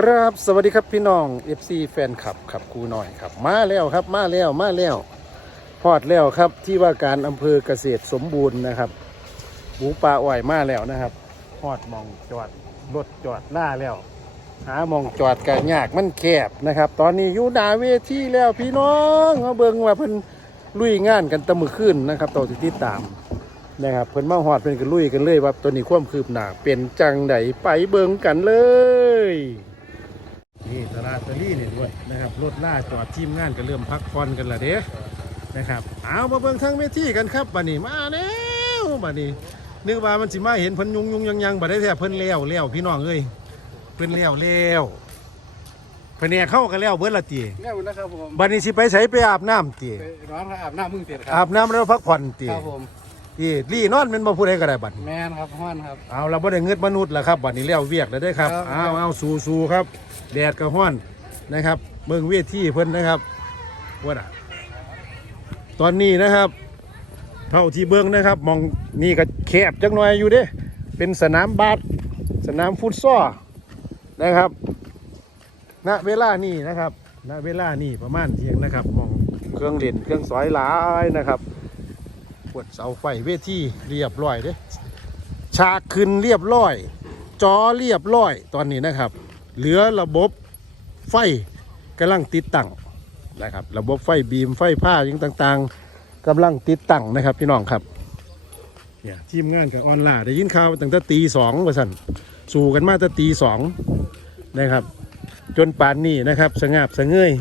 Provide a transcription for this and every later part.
ครับ สวัสดีครับพี่น้อง FC แฟนคลับขับครูหน่อยครับ มาแล้วครับมาแล้วมาแล้วพอดแล้วครับที่ว่าการอำเภอเกษตรสมบูรณ์นะครับหมูปลาอ่อยมาแล้วนะครับพอดมองจอดรถจอดหน้าแล้ว หามองจอดกันยากมันแคบนะครับ ตอนนี้อยู่หน้าเวทีแล้วพี่น้องเขาเบิ่งว่าเพิ่นลุยงานกันตะมือขึ้นนะครับต่อที่ติดตามนะครับเพิ่นมาหอดเพิ่นก็ลุยกันเลยว่าตัวนี้ความคืบหน้าเป็นจังไดไปเบิ่งกันเลย นี่ตลาดตะลี่นี่ด้วยนะครับรถล่าจอดทีมงานก็เริ่มพักผ่อนกันละเด้นะครับเอามาเบิ่งทั้งเวทีกันครับบัดนี้มาแล้วบัดนี้นึกว่ามันสิมาเห็นเพิ่นยุงยุงยังยังบัดได้แท้เพิ่นแล้วแล้วพี่น้องเอ้ยเพิ่นแล้วแล้วเพิ่นเนี่ยเข้ากันแล้วเบิดละตีแม่บุญนะครับผมบัดนี้สิไปใส่ไปอาบน้ำตีไปร้อนครับอาบน้ำมึงเสร็จคอารับน้ำแล้วพักผ่อนตีครับผม อีลี่นอนเป็นบ่ผู้ใดก็ได้บัดแมนครับฮ้อนครับ เอาเราบ่ได้เงืดมนุษย์ล้วครับบัดนี้เลี้ยวเวียกแล้วได้อครับครับ เอาเอาสู้สู้ครับ แดดก็ฮ้อนนะครับเบิ่งเวทีเพิ่นนะครับว่าน่ะตอนนี้นะครับเท่าที่เบิ่งนะครับมองนี่ก็แคบจังหน่อยอยู่เด้ เป็นสนามบาสสนามฟุตซอลนะครับ ณเวลานี้นะครับ ณเวลานี้ประมาณเที่ยงนะครับมองเครื่องเล่นเครื่องสอยหลายนะครับ วดเสาไฟเวทีเรียบร้อยเด้ฉากขึ้นเรียบร้อย จอเรียบร้อยตอนนี้นะครับ เหลือระบบไฟกำลังติดตั้งนะครับ ระบบไฟบีมไฟผ้าอย่างต่างๆกำลังติดตั้งนะครับพี่น้องครับเนี่ยทีมงานกับออนไลน์ได้ยินข่าวตั้งแต่ตีสองว่าสันสู่กันมาตั้งแต่ตีสองนะครับ จนป่านนี้นะครับสงาบสะเงย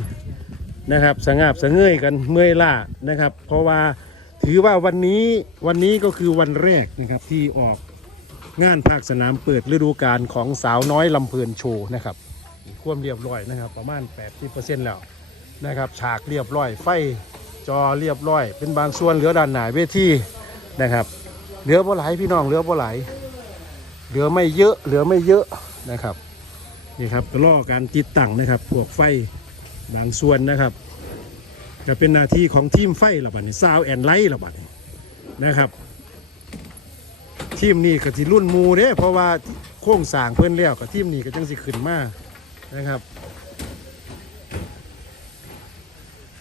นะครับสงาบสะเงยกันเมื่อยล้านะครับ เพราะว่า ถือว่าวันนี้วันนี้ก็คือวันแรกนะครับที่ออกงานภาคสนามเปิดฤดูกาลของสาวน้อยลำเพลินโชว์นะครับความเรียบร้อยนะครับ ประมาณ 80%แล้วนะครับฉากเรียบร้อย ไฟจอเรียบร้อย เป็นบางส่วนเหลือด้านหนาเวทีนะครับเหลือบ่หลายพี่น้องเหลือบ่หลายเหลือไม่เยอะเหลือไม่เยอะนะครับนี่ครับก็ล่อการติดตั้งนะครับพวกไฟบางส่วนนะครับ จะเป็นหน้าที่ของทีมไฟระบาดนี้ซาวแอนไลท์ระบาดนี้นะครับ ทีมนี้ก็สิรุ่นมูเด้เพราะว่าโค้งสร้างเพิ่นแล้วกับทีมนี้ก็จังสิขึ้นมานะครับ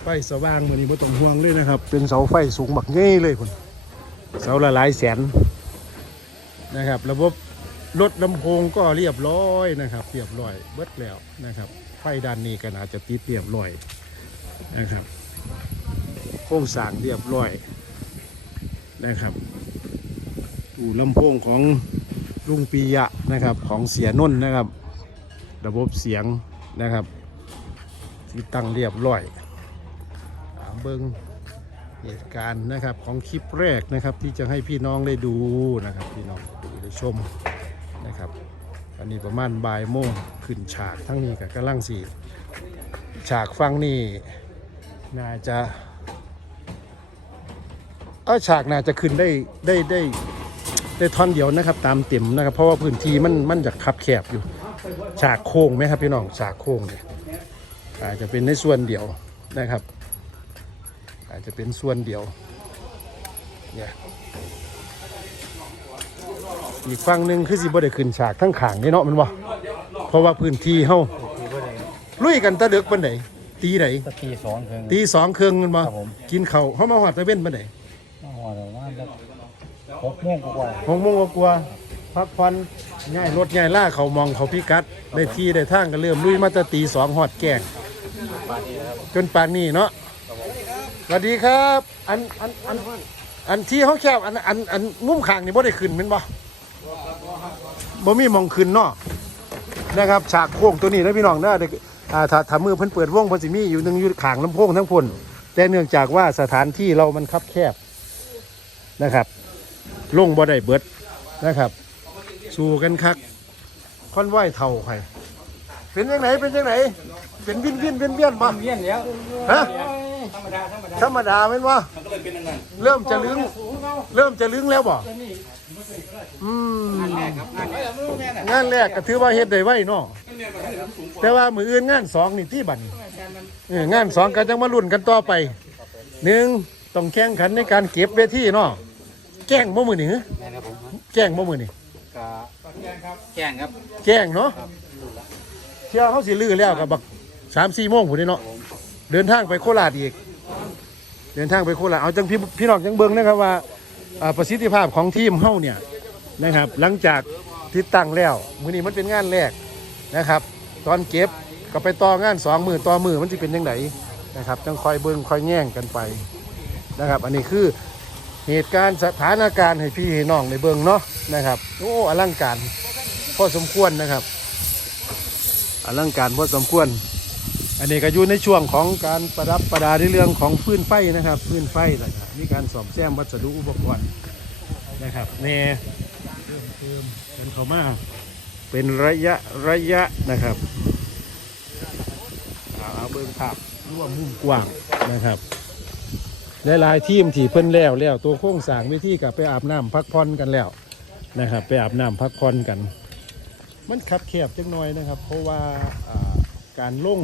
ไฟสว่างมือนี้บ่ต้องห่วงเลยนะครับ เป็นเสาไฟสูงบักเง่เลยพุ่นเสาละหลายแสนนะครับ ระบบรถลำโพงก็เรียบร้อยนะครับ เรียบร้อยเบิดแล้วนะครับ ไฟด้านนี้ก็น่าจะติดเรียบร้อยนะครับ โค้งสร้างเรียบร้อยนะครับอู่ลำโพงของลุงปียะนะครับของเสียนนนะครับ ระบบเสียงนะครับที่ตั้งเรียบร้อยอาเบิ้งเหตุการณ์นะครับของคลิปแรกนะครับที่จะให้พี่น้องได้ดูนะครับพี่น้องดูได้ชมนะครับอันนี้ประมาณบ่ายโมงขึ้นฉากทั้งนี้กับกำลังสีฉากฟังนี่น่าจะ เออฉากน่าจะขึ้นได้ได้ได้ได้ท่อนเดียวนะครับ ตามเต็มนะครับ เพราะว่าพื้นที่มันมันจะคับแคบอยู่ ฉากโค้งไหมครับพี่น้องฉากโค้งเนี่ยอาจจะเป็นในส่วนเดียวนะครับ อาจจะเป็นส่วนเดียวเนี่ยอีกฝั่งหนึ่งคือสิบ่ได้ขึ้นฉากทั้งขางนี่เนาะแมันบ่เพราะว่าพื้นที่เฮาลุยกันตะเดึกปานไหนตีไหนตะกี้สองเพิ่งตีสองเครื่องแมันบ่ครับผมกินข้าวเฮามาหอดตะเว้นปานไหน มาหัวแต่ว่าจะ หกโมงกว่าหกโมงกว่าๆพักผ่อนง่ายรถง่ายล่าเขามองเขาพิกัด ได้ที่ได้ทางก็เริ่มลุยมาแตตีสองหอดแกงจนป่านนี้เนาะสวัสดีครับ อันอันอันอันที่เขาแคบอันอันอันงุ้มขางนี่บ่ได้ขึ้นเป็นบ่บ่มีหมองขึ้นเนาะนะครับฉากโค้งตัวนี้นะพี่น้องนะเด็กอ่าถ้าถ้ามือเพิ่นเปิดวงเพิ่นสิมีอยู่หนึงอยู่ขางลำโพงทั้งพุ่นแต่เนื่องจากว่าสถานที่เรามันคับแคบนะครับ ลงบ่ได้เบิดนะครับ สู้กันคักค่อนไหวเท่าใครเป็นยังไงเป็นยังไงเป็นวินวินเวียนเวียนบ่เวียนแล้วฮะธรรมดาธรรมดาธรรมดาเป็นว่าเริ่มจะลึงเริ่มจะลึงแล้วบ่อืมงานแรกก็ถือว่าเฮ็ดได้ไวเนาะแต่ว่ามืออื่นงานสองนี่ที่บัดนเอองานสองก็จะมาลุ้นกันต่อไปหนึ่งต้องแข่งขันในการเก็บเวทีเนาะ แกล้งบ่มือนี่หรือแม่ครับผมแกล้งบ่มือนี่กะแจ้งครับแกล้งเนาะที่ยวเขาสิลือแล้วกับบักสามสี่โมงผมนี่เนาะเดินทางไปโคราชอีก เดินทางไปโคราชเอาจังพี่พี่น้องจังเบิ้งนะครับว่าอ่าประสิทธิภาพของทีมเฮาเนี่ยนะครับ หลังจากติดตั้งแล้ว มื้อนี้มันเป็นงานแรกนะครับ ตอนเก็บก็ไปต่องานสองมือต่อมือมันจะเป็นยังไงนะครับจังคอยเบิ้งคอยแย่งกันไปนะครับ อันนี้คือ เหตุการณ์สถานการณ์ให้พี่ให้น้องในเบิ้องเนาะนะครับโอ้อลังการพอสมควรนะครับอลังการพอสมควร อันนี้ก็อยู่ในช่วงของการประดับประดาในเรื่องของพื้นไฟนะครับ พื้นไฟนะครับมีการสอมแซมวัสดุอุปกรณ์นะครับแน่เติมเติมเป็นเขามาเป็นระยะระยะนะครับเอาเบิ้องภาพร่วมมุมกว้างนะครับ หลายๆทีมที่เพิ่นแล้วแล้วตัวโค้งสร้างวิธีกับไปอาบน้ำพักผ่อนกันแล้วนะครับ ไปอาบน้ำพักผ่อนกัน มันขับแคบจังน้อยนะครับ เพราะว่าการลง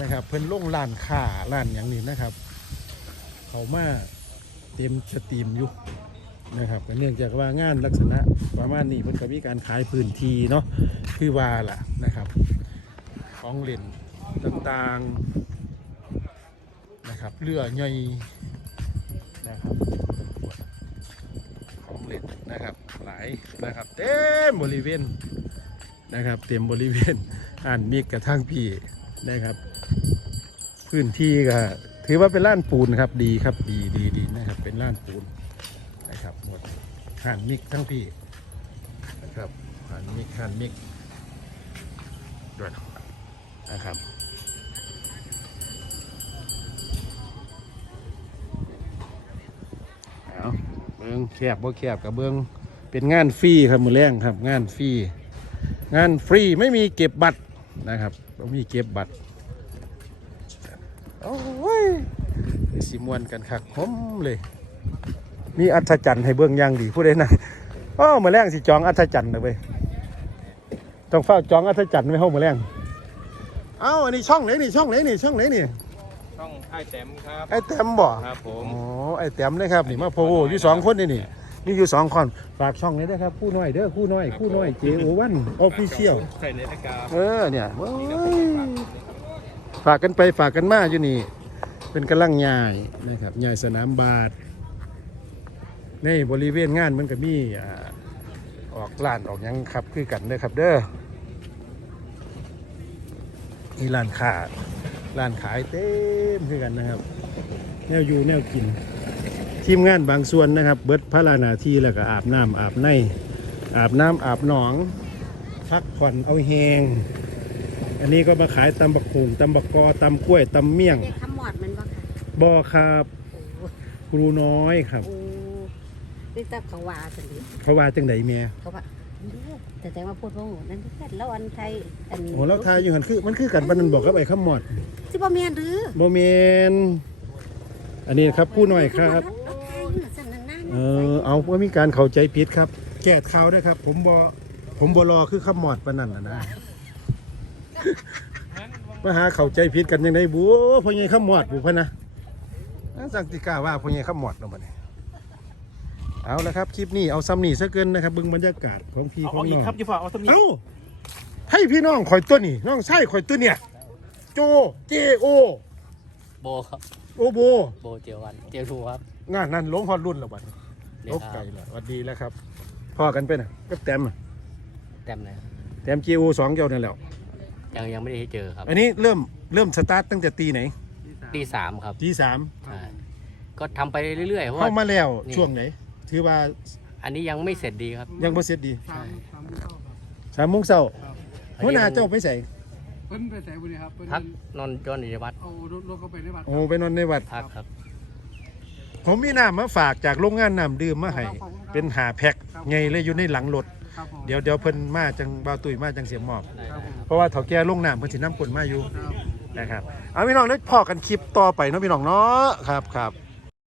นะครับ เพิ่นลงร้านค้าร้านอย่างนี้นะครับ เขามาเต็มสตรีมอยู่นะครับก็เนื่องจากว่างานลักษณะประมาณนี้เพิ่นก็มีการขายพื้นที่เนาะคือว่าล่ะนะครับ ของเล่นต่างๆ นะครับเรือใหญ่นะครับของเล่นนะครับหลายนะครับเต็มบริเวณนะครับเต็มบริเวณอ่านมีกระทั่งพี่นะครับ พื้นที่ก็ถือว่าเป็นล้านปูนครับดีครับดีดีดีนะครับเป็นล้านปูนนะครับหมดหันมิกทั้งพี่นะครับหันมิกหันมิกด้วยนะครับ เบิ้งแคบบ่แคบกับเบิ้งเป็นงานฟรีครับมือแรงครับ งานฟรีงานฟรีไม่มีเก็บบัตรนะครับไม่มีเก็บบัตรโอ้ยสิมวนกันคักผมเลย มีอัศจรรย์ให้เบื้องย่างดีผู้ใดนะอ้อมาแรงสิจองอัศจรรย์นะเว้ยต้องเฝ้าจองอัศจรรย์ไว้ห้องมาแรงเอ้าอันนี้ช่องไหนนี่ช่องไหนนี่ช่องไหนนี่ ช่องไอ้แต้มครับ ไอ้แต้มบ่ครับผอ๋มอไอ้แต้มนะครับนี่มาโพโวอยู่สองคนนี่นี่นี่อยู่สองคนฝากช่องนี้ด้วยครับคู่น้อยเด้อคู่น้อยคู่น้อย JO1 Official ใส่ในรายการเออเนี่ยโอ้ยฝากกันไปฝากกันมาอยู่นี่เป็นกำลังยายนะครับยายสนามบาทในบริเวณงานมันก็มีอ่าออกร้านออกหยังครับคือกันเด้อครับเด้อนี่ร้านค้า ร้านขายเต็มคือกันนะครับ แนวอยู่แนวกิน ทีมงานบางส่วนนะครับ เบิดพระลานาทีแล้วก็อาบน้ำอาบในอาบน้ำอาบหนองพักผ่อนเอาแหงอันนี้ก็มาขายตำบักหุงตำบักกอตำกล้วยตำเมี่ยงเด็กขมอดมันบ่ค่ะบอครับครูน้อยครับโอ้นี่แต่เขาว่าสันดิเขาว่าจังไดเมียเขาว่า แต่แต่ว่าพูดว่าโหนั่นแค่แล้วอันไทยอันโอ้เราทายอยู่หันคือมันคือกันปานนันบอกกับไอ้ขมอดสิบ่แม่นหรือโมเมนอันนี้ครับผู้น้อยครับรถไทยอยู่สั่นนั่นนั่นเออเอาว่ามีการเข้าใจผิดครับ แก้ข่าวด้วยครับ ผมบอผมบอรอคือขมอดปานนันนะนะมาหาเข้าใจผิดกันยังไงบูพ่อใหญ่ขมอดบุพะนะนั่นสังติกาว่าพ่อใหญ่ขมอดเนาะบัดนี้ เอาละครับคลิปนี้เอาซ้ำนี่ซะเกินนะครับเบิ่งบรรยากาศของพี่ของเอาอีน้กองครับอย่าฝากเอาสมีเอ้าให้พี่น้องข่อยตัวนี่น้องไส้ข่อยตัวเนี่ย โจเจโอ โบครับ โอโบโบเจียววัน เจียวทูครับงานนั้นหลงฮอดรุ่นแล้วบัดนี้เดี๋ลยวบคไก่รับแล้วสวัสดีแล้วครับพ่อกันไปน่ะกับแต้มอะเต็มเลยแต้มเจโอสองเจ้านั่นแหล้ว ยังยังไม่ได้ให้เจอครับอันนี้เริ่มเริ่มสตาร์ทตั้งแต่ตีไหนตีสามครับ ตีสามใช่ก็ทำไปเรื่อยๆเพราะเข้าว่า มาแล้วนี่ ช่วงไหน ถือว่าอันนี้ยังไม่เสร็จดีครับ ยังบ่เสร็จดีใช่สามโมงเช้าอันหัวนี้หน้าเจ้าไปใส่เพิ่นไปใส่บุรีครับเพิ่นพักนอนจอนอยู่ในวัดเอารถรถเข้าไปในวัดโอ้ไปนอนในวัดพักครับ ผมมีน้ำมาฝากจากโรงงานน้ำดื่มมาให้เป็นหาแพ็คไงเลยอยู่ในหลังรถครับผมเดี๋ยวเดี๋ยวเพิ่นมาจังบ่าวตุ้ยมาจังเสียมอบครับผมเพราะว่าเถาแก่ลงน้ำเพิ่นสิน้ำกลนมาอยู่ครับนะครับเอาพี่น้องได้พอกันคลิปต่อไปเนาะพี่น้องเนาะครับครับ